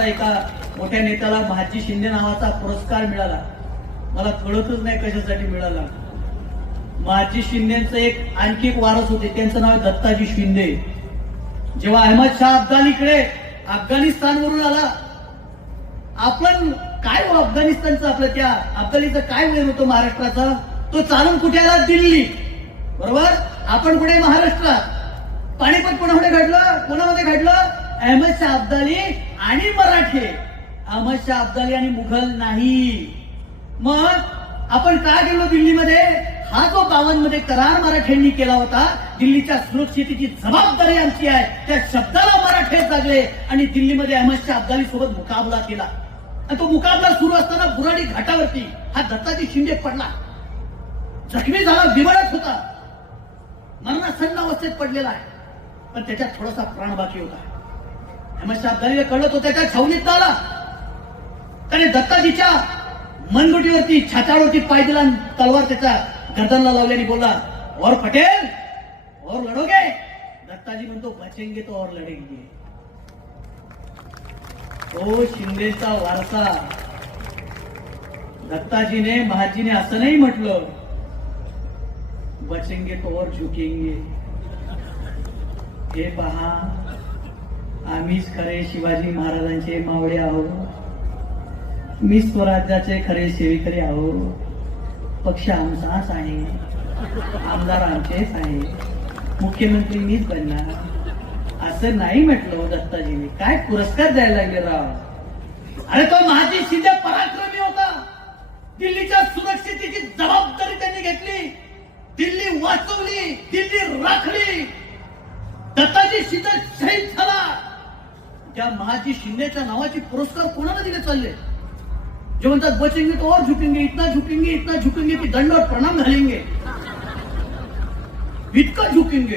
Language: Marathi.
असा एका मोठ्या नेत्याला महाजी शिंदे नावाचा पुरस्कार मिळाला. मला कळतच नाही कशासाठी मिळाला. महाजी शिंदेचं एक आणखी एक वारस होते. त्यांचं नाव आहे दत्ताजी शिंदे. जेव्हा अहमद शाह अब्दालीकडे अफगाणिस्तानवरून आला आपण काय हो अफगाणिस्तानचं आपलं त्या अफगाणीचं काय वैर होतं महाराष्ट्राचा? तो चालून कुठे आला? दिल्ली. बरोबर? आपण कुठे महाराष्ट्रात? पाणीपत कोणामध्ये घडलं? कोणामध्ये घडलं? अहमद शाह अब्दाली आणि मराठे. अहमद शाह अब्दाली आणि मुघल नाही. मग आपण का गेलो दिल्लीमध्ये? हा जो बावनमध्ये करार मराठ्यांनी केला होता दिल्लीच्या सुरक्षितेची जबाबदारी आमची आहे. त्या शब्दाला मराठे जागले आणि दिल्लीमध्ये अहमद शाह अब्दाली सोबत मुकाबला केला. आणि तो मुकाबला सुरू असताना बुराडी घाटावरती हा दत्ताजी शिंदे पडला. जखमी झाला विवळत होता. मरणासन्न अवस्थेत पडलेला आहे. पण त्याच्यात थोडासा प्राण बाकी होता. अहमद शाह अब्दालीला कळलं तो त्याच्या छावणीत आला. त्याने दत्ताजीच्या मनगुटीवरती छातावरती पाय दिला तलवार त्याच्या गर्दनला लावल्याने बोलला और पटेल और लढोगे? दत्ताजी म्हणतो बचेंगे तो और लढेंगे. तो शिंदेचा वारसा. दत्ताजीने महाजीने असं नाही म्हटलं बचेंगे तो और झुकेंगे. हे पहा आम्हीच खरे शिवाजी महाराजांचे मावळे आहोत. मी स्वराज्याचे खरे सेविकरी आहोत. पक्ष आमचाच आहे. आमदार आमचेच आहे. मुख्यमंत्री मीच बनणार. असं नाही म्हटलं हो दत्ताजीने. काय पुरस्कार द्यायला लागले राव? अरे तो महाजी सिद्ध त्या महाजी शिंदेच्या नावाचे पुरस्कार कोणाला दिले चालले? जे म्हणतात बचेंगे तो और झुकेंगे इतना झुकेंगे इतना झुकेंगे की दंड और प्रणाम घालेंगे. इतका झुकेंगे